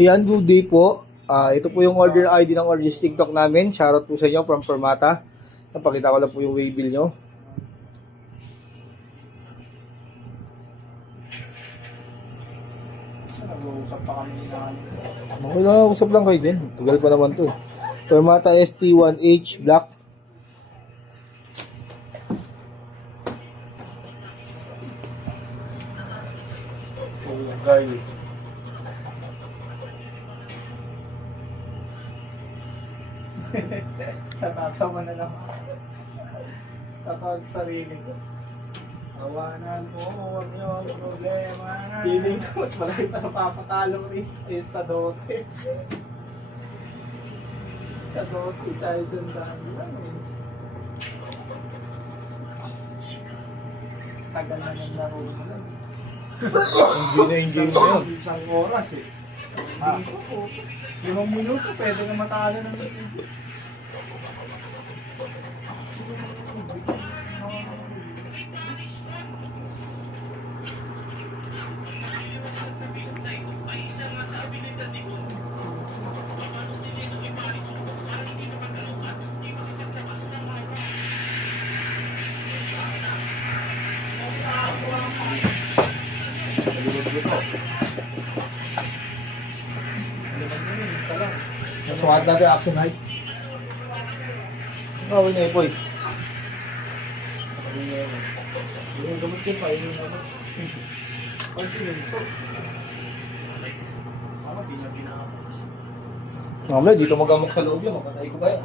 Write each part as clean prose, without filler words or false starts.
Ayan, good day po. Ito po yung order ID ng Origins TikTok namin. Shoutout po sa inyo from Permata. Napakita ko lang po yung waybill nyo. Nag-uusap pa kami na Okay lang, usap lang kayo din. Tagal pa naman to. Permata ST1H Black. Gay. Natatawa na lang. Tatawa sa sarili ko. Tawanan ko, huwag niyo ang problema. Feeling ko, mas malaki pa napapatalo rin sa dote. Sa dote, sa isang daan lang eh. Tagal na ng laro mo lang. Enjoy na enjoy mo yun. Isang oras eh. Hindi ko. 5 minuto, pwede na matalo ng video. Sukat natin action height. Gawin na ipoy. Yung gamit ko pa, yung ano. Pag-silenso. Ako, di na pinakapas. Mamaya, dito magamok sa loob yun. Mapatay ko ba yan?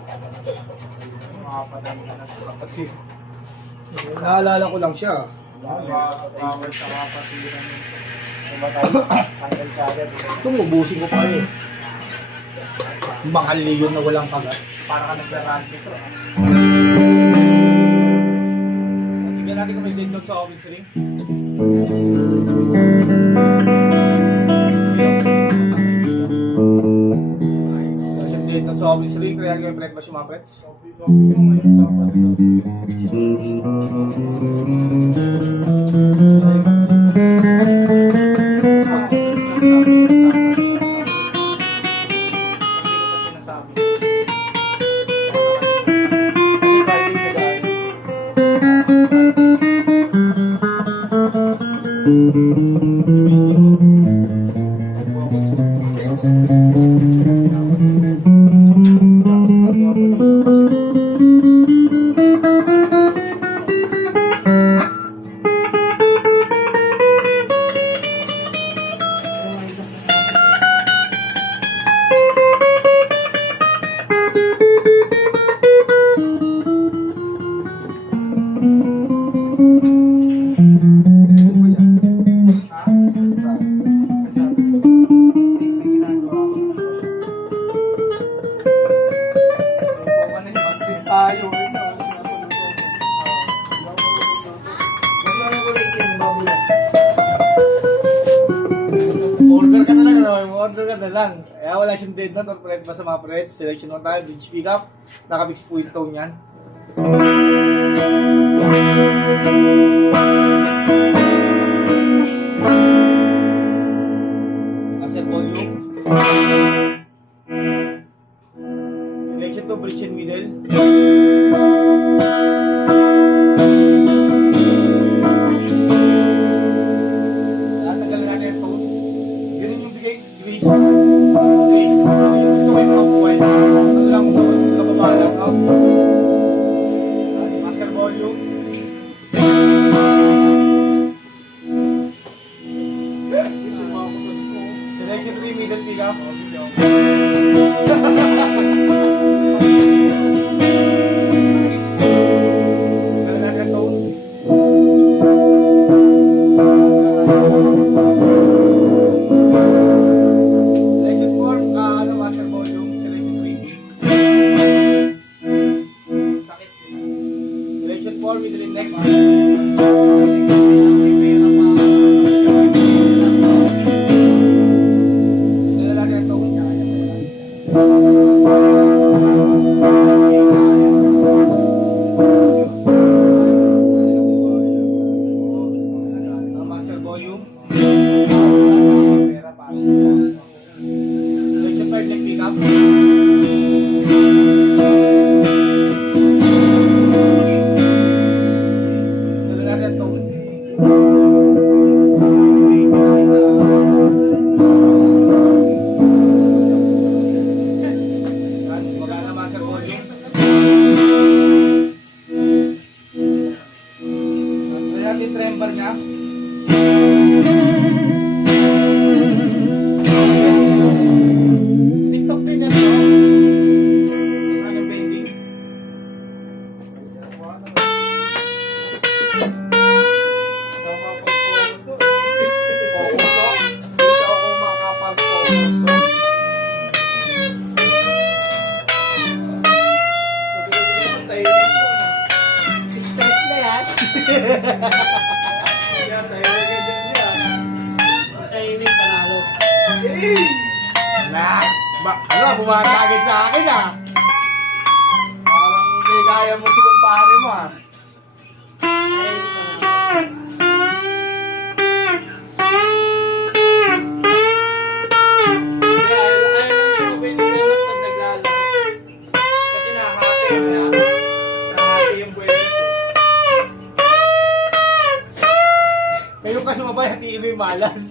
Makapatay na na sa kapatid. Naalala ko lang siya. Bawal sa kapatiran yun. Tumatay, tanggal ka agad. Tumubusin ko pa yun. Mga leon na walang kagat. Para ka nagdarante sa Tignan natin kung may deadlock sa office ring. Kasi deadlock sa office ring, kaya kayo break ba si Muppets? Tayo, Order ka na lang, ano? Order ka na lang. Kaya wala siyang dead note or pre ba sa mga pre. Selection mo tayo, bridge pick up. Naka-fix po yung tone yan. Kasi volume. Selection to bridge and middle. Tatagal natin yung tone. Ganun yung bigay grace. Grace. Yung gusto ko yung mga buhay. Ano lang mo, nababa lang. Master volume. Selection 3 middle pick up. Tatagal natin yung tone. Selection 4, master volume. Selection 3. sakit. Selection 4, middle and next. Dala natin ang tone. Stress na yan. Tahimik, panalo. Ano, bumatagay sa akin ah. Parang hindi gaya mo si kumpare mo ah. Tahimik, panalo. Ayaw lang sumabay ni Leonard pag naglalaro. Kasi nakakati na. Nakakati yung buwenas eh. Ngayon ka sumabay ang TV malas.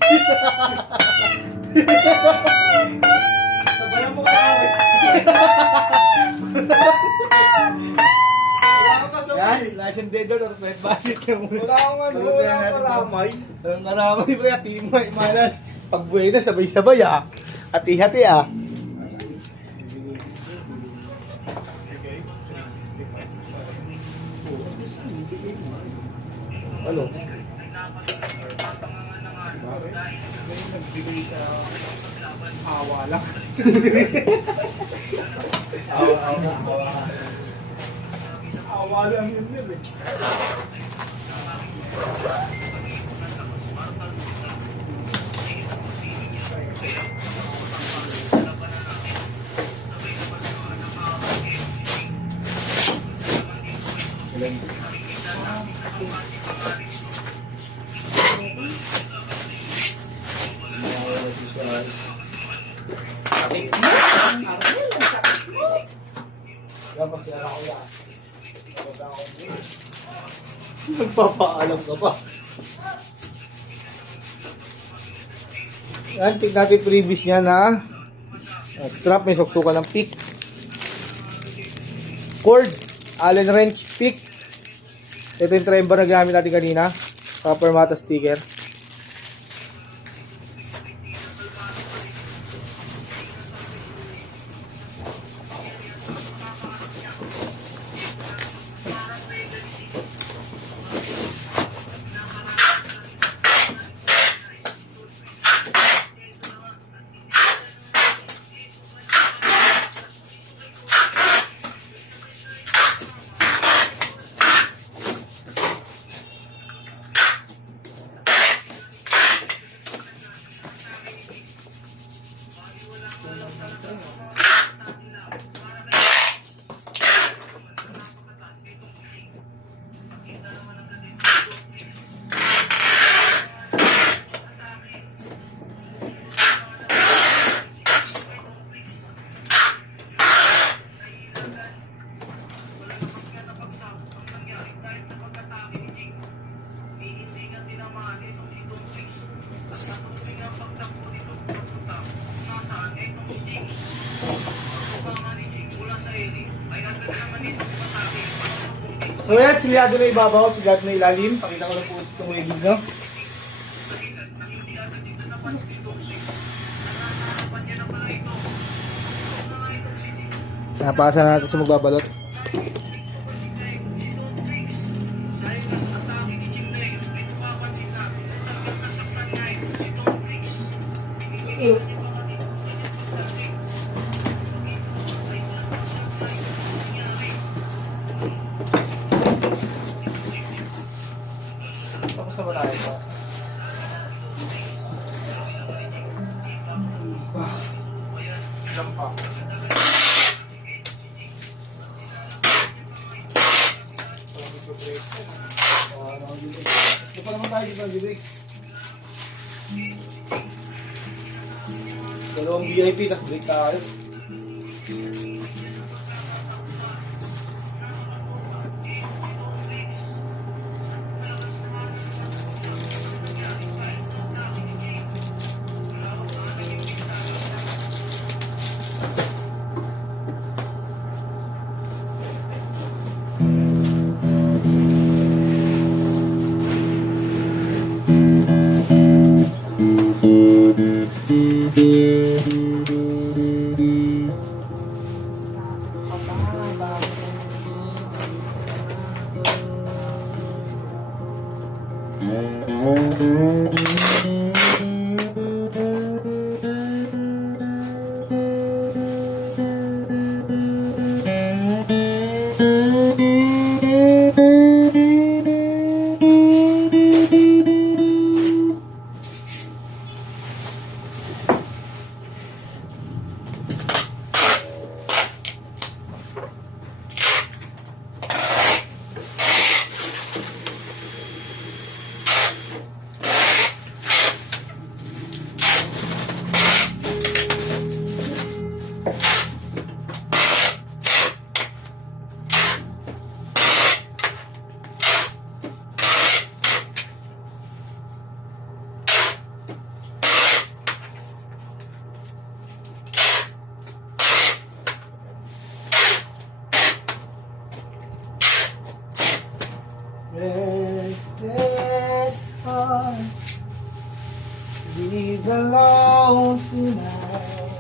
Sabayan mo ka ako. Wala kang kasabay. Yan, lasang dedo or pet basket ka muna. Wala akong ano, wala akong karamay. Ang naramay pre, timay malas. Pag buhay na, sabay-sabay ah. Hati-hati ah. Ano? Nagbigay sa awa lang. Awa lang yun yun eh. Nagpapaalam ka pa. Yan, tignan natin previous niya na strap, may suksukan ng pick. Cord, Allen wrench, pick. Ito yung trembar na ginamit natin kanina. Copper mata sticker. So yan, silyado na ibabaw, silyado na ilalim. Pakita ko na po itong wigig na. Napasa na natin sa magbabalot. Tapos na ba tayo pa? Ilang pa? Ito pa naman tayo dito, Jibik. Dalawang VIP, tapos break tayo. Restless heart, sleep alone tonight.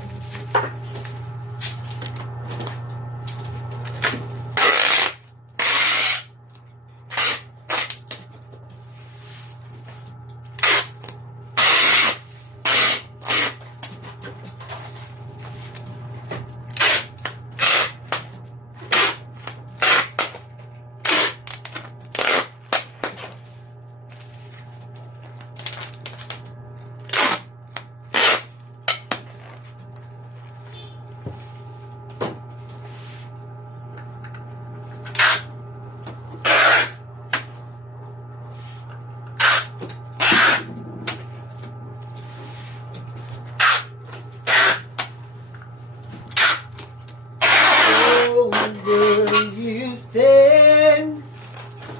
Oh, will you stand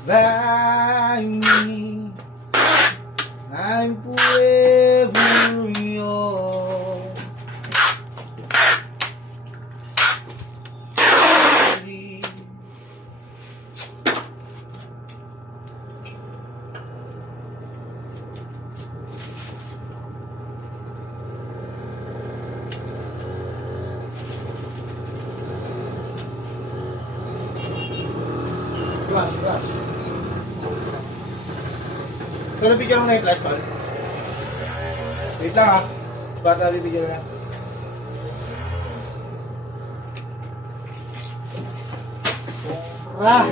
by me? I'm forever yours. Flash, flash. Kung nabigyan mo na yung flash, tol. Wait lang ha. Bata bibigyan na. Ra!